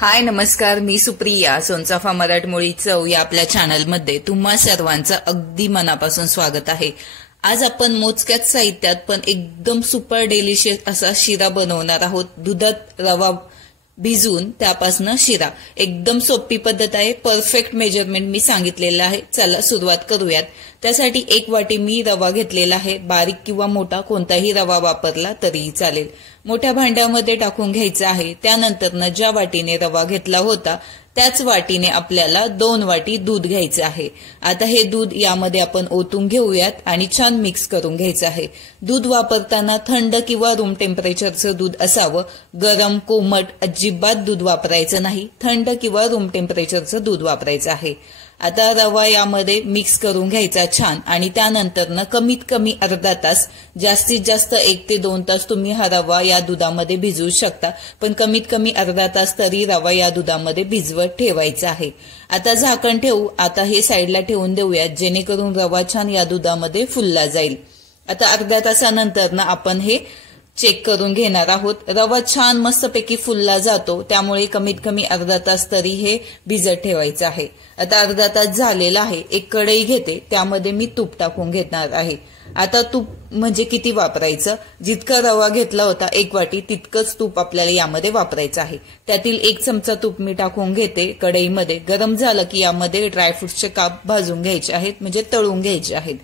हाय नमस्कार, मी सुप्रिया. सोनचाफा मराठमोळी चव या आपल्या चॅनलमध्ये तुम्हा सर्वांचं अगदी मनापासून स्वागत आहे. आज आपण मोजक्याच साहित्यात पण एकदम सुपर डेलिशियस असा शिरा बनवणार आहोत. दुधात रवा भिजवून त्यापासून शिरा. एकदम सोपी पद्धत आहे. परफेक्ट मेजरमेंट मी सांगितलेलं आहे. चला सुरुवात करूयात. त्यासाठी 1 वाटी मी रवा घेतलेला आहे. बारीक किंवा मोठा कोणताही रवा वापरला तरीही चालेल. मोठ्या भांड्यामध्ये टाकून घ्यायचा आहे. त्यानंतर ज्या वाटीने रवा घेतला होता त्याच वाटीने आपल्याला 2 वाटी दूध घ्यायचं आहे. आता हे दूध यामध्ये आपण ओतून घेऊयात आणि छान मिक्स करून घ्यायचं आहे. दूध वापरताना थंड किंवा रूम टेम्परेचरचं दूध असावं. गरम कोमट अजिबात दूध वापरायचं नाही. थंड किंवा रूम टेम्परेचरचं दूध वापरायचं आहे. आता रवा यामध्ये मिक्स करून घ्यायचा छान आणि त्यानंतर कमीत कमी अर्धा तास, जास्तीत जास्त 1 ते 2 तास तुम्ही हा रवा या दुधामध्ये भिजवू शकता, पण कमीत कमी अर्धा तास तरी रवा या दुधामध्ये भिजवत ठेवायचा आहे. आता झाकण ठेवू. आता हे साईडला ठेवून देऊयात जेणेकरून रवा छान या दुधामध्ये फुलला जाईल. आता अर्ध्या तासानंतर आपण हे चेक करून घेणार आहोत. रवा छान मस्तपैकी फुलला जातो, त्यामुळे कमीत कमी अर्धा तास तरी हे भिजत ठेवायचं आहे. आता अर्धा तास झालेला आहे. एक कढई घेते, त्यामध्ये मी तूप टाकून घेणार आहे. आता तूप म्हणजे किती वापरायचं? जितका रवा घेतला होता 1 वाटी तितकंच तूप आपल्याला यामध्ये वापरायचं आहे. त्यातील 1 चमचा तूप मी टाकून घेते कढईमध्ये. गरम झालं की यामध्ये ड्रायफ्रुट्सचे काप भाजून घ्यायचे आहेत, म्हणजे तळून घ्यायचे आहेत.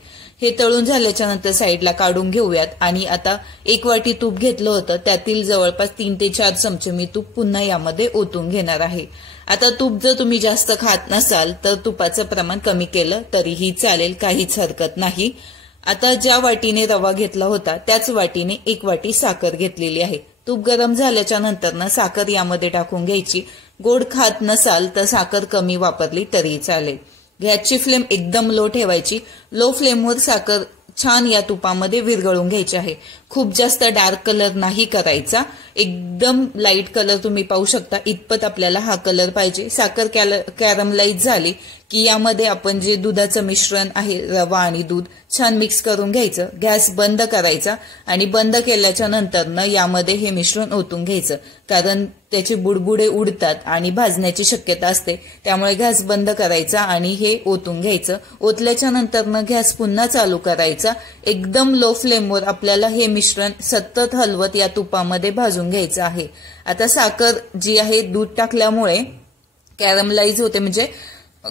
हे तळून झाल्याच्या नंतर साईडला काढून घेऊयात. आणि आता 1 वाटी तूप घेतलं होतं त्यातील जवळपास 3 ते 4 चमचे मी तूप पुन्हा यामध्ये ओतून घेणार आहे. आता तूप जर तुम्ही जास्त खात नसाल तर तुपाचं प्रमाण कमी केलं तरीही चालेल, काहीच हरकत नाही. आता ज्या वाटीने रवा घेतला होता त्याच वाटीने 1 वाटी साखर घेतलेली आहे. तूप गरम झाल्याच्या नंतर साखर यामध्ये टाकून घ्यायची. गोड खात नसाल तर साखर कमी वापरली तरी चालेल. गॅसची फ्लेम एकदम लो ठेवायची. लो फ्लेमवर साखर छान या तुपामध्ये विरघळून घ्यायची आहे. खूप जास्त डार्क कलर नाही करायचा. एकदम लाईट कलर तुम्ही पाहू शकता इतपत आपल्याला हा कलर पाहिजे. साखर कॅरमलाइज झाली की यामध्ये आपण जे दुधाचं मिश्रण आहे, रवा आणि दूध छान मिक्स करून घ्यायचं. गॅस बंद करायचा आणि बंद केल्याच्या नंतर यामध्ये हे मिश्रण ओतून घ्यायचं, कारण त्याचे बुडबुडे उडतात आणि भाजण्याची शक्यता असते. त्यामुळे गॅस बंद करायचा आणि हे ओतून घ्यायचं. ओतल्याच्या नंतर गॅस पुन्हा चालू करायचा. एकदम लो फ्लेमवर आपल्याला हे मिश्रण सतत हलवत या तुपामध्ये भाजून घ्यायचं आहे. आता साखर जी आहे दूध टाकल्यामुळे कॅरमलाइज होते, म्हणजे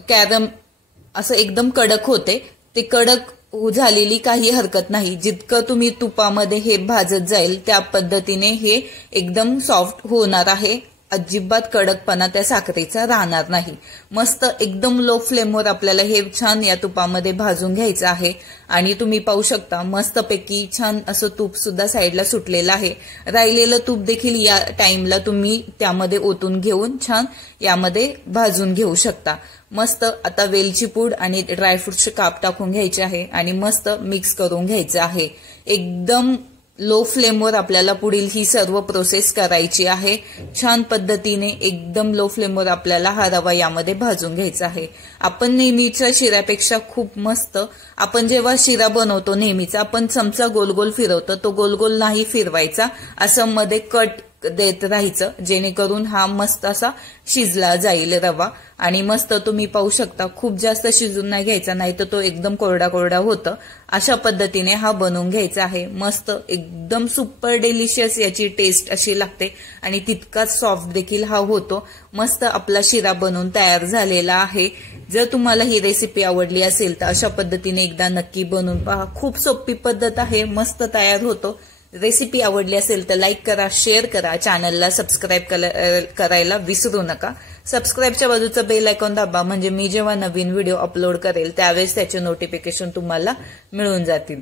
कॅरम असं एकदम कडक होते. ते कडक झालेली काही हरकत नाही. जितकं तुम्ही तुपामध्ये हे भाजत जाईल त्या पद्धतीने हे एकदम सॉफ्ट होणार आहे. अजिबात कडकपणा त्या साखरेचा राहणार नाही. मस्त एकदम लो फ्लेमवर आपल्याला हे छान या तुपामध्ये भाजून घ्यायचं आहे. आणि तुम्ही पाहू शकता मस्तपैकी छान असं तूप सुद्धा साईडला सुटलेलं आहे. राहिलेलं तूप देखील या टाइमला तुम्ही त्यामध्ये ओतून घेऊन छान यामध्ये भाजून घेऊ शकता. मस्त आता वेलची पूड आणि ड्रायफ्रुट्सचे काप टाकून घ्यायचे आहे आणि मस्त मिक्स करून घ्यायचं आहे. एकदम लो फ्लेमवर आपल्याला पुढील ही सर्व प्रोसेस करायची आहे. छान पद्धतीने एकदम लो फ्लेमवर आपल्याला हा रवा यामध्ये भाजून घ्यायचा आहे. आपण नेहमीच्या शिऱ्यापेक्षा खूप मस्त, आपण जेव्हा शिरा बनवतो नेहमीचा आपण चमचा गोल गोल फिरवतो, तो गोल गोल नाही फिरवायचा. असं मध्ये कट देत राहायचं जेणेकरून हा मस्त असा शिजला जाईल रवा. आणि मस्त तुम्ही पाहू शकता खूप जास्त शिजून नाही घ्यायचा, नाही तर तो एकदम कोरडा कोरडा होतं. अशा पद्धतीने हा बनवून घ्यायचा आहे. मस्त एकदम सुपर डेलिशियस याची टेस्ट अशी लागते आणि तितकाच सॉफ्ट देखील हा होतो. मस्त आपला शिरा बनवून तयार झालेला आहे. जर तुम्हाला ही रेसिपी आवडली असेल तर अशा पद्धतीने एकदा नक्की बनवून पहा. खूप सोपी पद्धत आहे, मस्त तयार होतो. रेसिपी आवडली असेल तर लाईक करा, शेअर करा, चॅनलला सबस्क्राईब करायला विसरू नका. सबस्क्राईबच्या बाजूचं बेल आयकॉन दाबा, म्हणजे मी जेव्हा नवीन व्हिडिओ अपलोड करेल त्यावेळेस त्याचे नोटिफिकेशन तुम्हाला मिळून जातील.